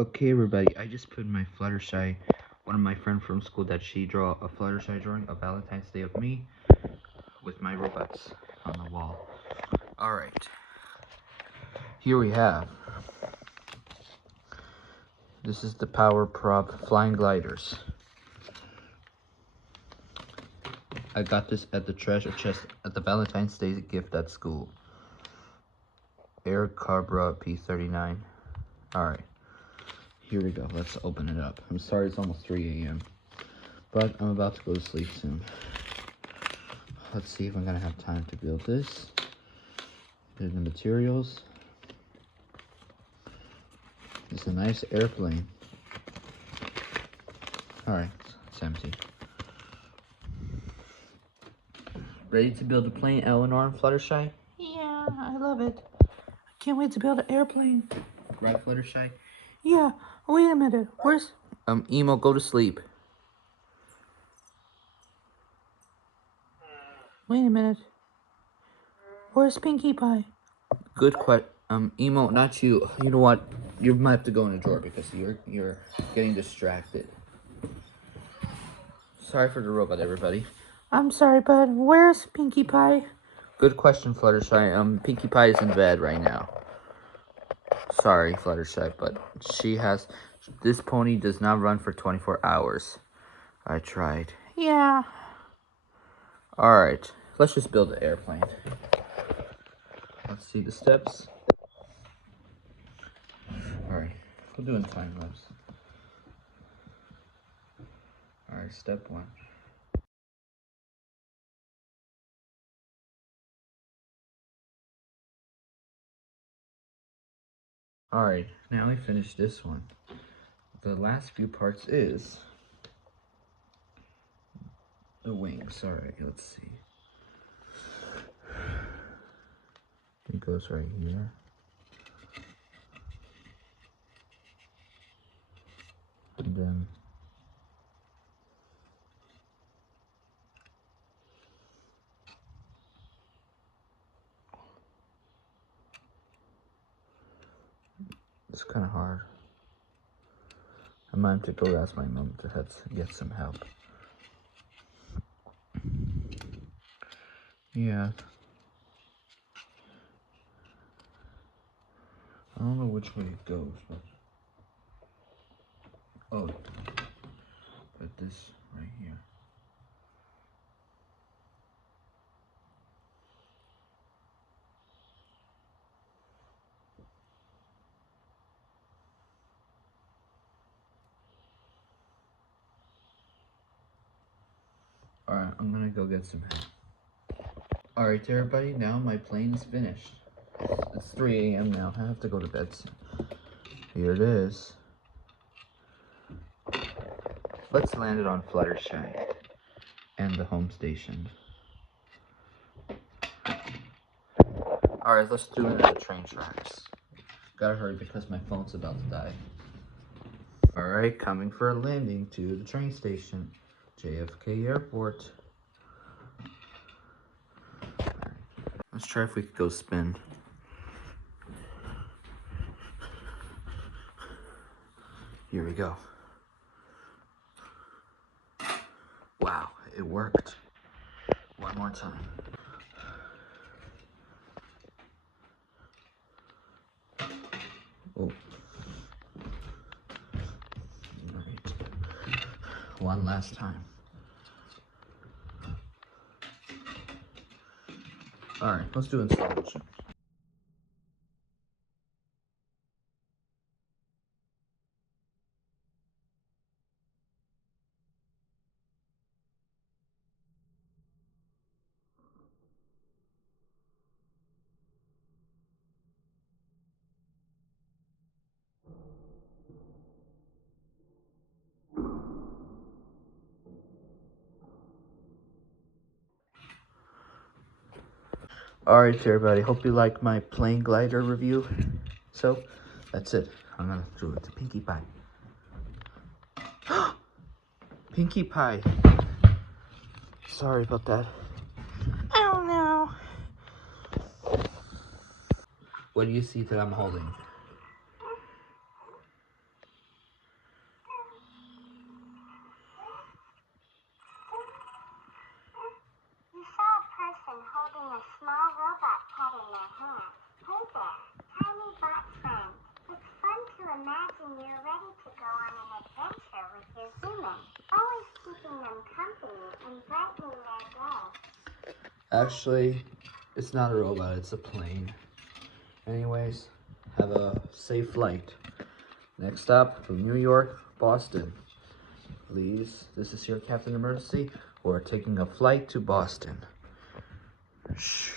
Okay, everybody, I just put my Fluttershy, one of my friends from school, that she draw a Fluttershy drawing of Valentine's Day of me with my robots on the wall. Alright, here we have, this is the Power Prop Flying Gliders. I got this at the treasure chest at the Valentine's Day gift at school. Air Carbra P39. Alright. Here we go. Let's open it up. I'm sorry it's almost 3 a.m. But I'm about to go to sleep soon. Let's see if I'm going to have time to build this. Here's the materials. It's a nice airplane. Alright, it's empty. Ready to build a plane, Elinor and Fluttershy? Yeah, I love it. I can't wait to build an airplane. Right, Fluttershy? Yeah, wait a minute. Where's... Emo, go to sleep. Wait a minute. Where's Pinkie Pie? Good question. Emo, not you. You know what? You might have to go in a drawer because you're getting distracted. Sorry for the robot, everybody. I'm sorry, bud. Where's Pinkie Pie? Good question, Fluttershy. Pinkie Pie is in bed right now. Sorry, Fluttershy, but this pony does not run for 24 hours. I tried. Yeah. Alright, let's just build an airplane. Let's see the steps. Alright, we're doing time lapse. Alright, step 1. Alright, now I finished this one. The last few parts is the wings. Alright, let's see. It goes right here. And then it's kind of hard. I might have to go ask my mom to get some help. Yeah. I don't know which way it goes, but... Oh. Put this right here. Alright, I'm gonna go get some help. Alright, everybody, now my plane is finished. It's 3 a.m. now. I have to go to bed soon. Here it is. Let's land it on Fluttershy and the home station. Alright, let's do it at the train tracks. Gotta hurry because my phone's about to die. Alright, coming for a landing to the train station. JFK Airport. Right. Let's try if we could go spin. Here we go. Wow, it worked. One more time. Oh. Right. One last time. Alright, let's do it in slow motion. Alright, everybody. Hope you like my plane glider review. So, that's it. I'm gonna throw it to Pinkie Pie. Pinkie Pie. Sorry about that. Oh no. What do you see that I'm holding? Actually, it's not a robot, it's a plane. Anyways, have a safe flight. Next stop from New York, Boston. Please, this is your Captain Emergency. We're taking a flight to Boston. Shh.